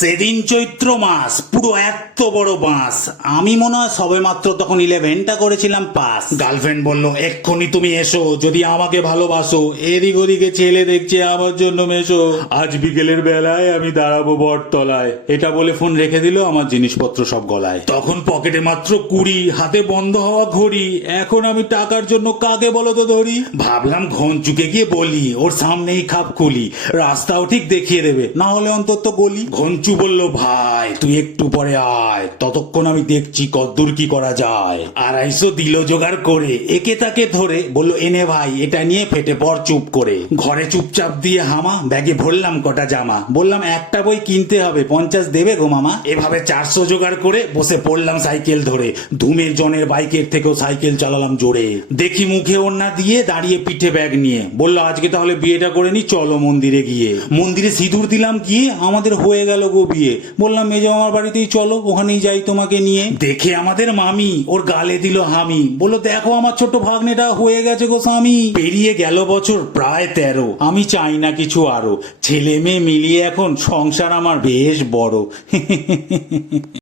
সেদিন চৈত্র মাস, পুরো এত বড় বাঁশ। আমি মনে হয় সবে মাত্র তখন 11টা করেছিলাম পাস। গার্লফ্রেন্ড বলল, এক্ষুনি তুমি এসো যদি আমাকে ভালোবাসো। এদিক ওদিকে ছেলে দেখছে, আমার জন্য মেশো। আজ বিকেলের বেলায় আমি দাঁড়াবো বটতলায়। এটা বলে ফোন রেখে দিল, আমার জিনিসপত্র সব গলায়। তখন পকেটে মাত্র 20, হাতে বন্ধ হওয়া ঘড়ি। এখন আমি টাকার জন্য কাকে বলো তো ধরি। ভাবলাম ঘঞ্চুকে গিয়ে বলি, ওর সামনেই খাপ খুলি, রাস্তাও ঠিক দেখিয়ে দেবে, না হলে অন্তত গলি। ঘঞ্চু বলল, ভাই তুই একটু পরে আয়, ততক্ষণ আমি দেখছি কদ্দূর কি করা যায়। 250 দিল জোগাড় করে, একে তাকে ধরে বলল, এনে ভাই এটা নিয়ে ফেটে পড় চুপ করে। ঘরে চুপচাপ দিয়ে হামা, ব্যাগে ভরলাম কটা জামা। বললাম একটা বই কিনতে হবে, 50 দেবে গো মামা। এভাবে 400 জোগাড় করে বসে পড়লাম সাইকেল ধরে। ধুমের জনের বাইকের থেকেও সাইকেল চালালাম জোরে। দেখি মুখে ওড়না দিয়ে দাঁড়িয়ে পিঠে ব্যাগ নিয়ে। বললো, আজকে তাহলে বিয়েটা করে নি, চলো মন্দিরে গিয়ে। মন্দিরে সিঁদুর দিলাম গিয়ে, আমাদের হয়ে গেল গো বিয়ে। বললাম মেজো মামার বাড়িতেই চলো, ওখানেই যাই তোমাকে নিয়ে। দেখে আমাদের মামি ওর গালে দিল হামি। বললো, দেখো আমার ছোট ভাগ্নেটা হয়ে গেছে গো স্বামী। পেরিয়ে গেল বছর প্রায় 13। আমি চাই না কিছু আরো, ছেলে মেয়ে মিলিয়ে এখন সংসার আমার বেশ বড়।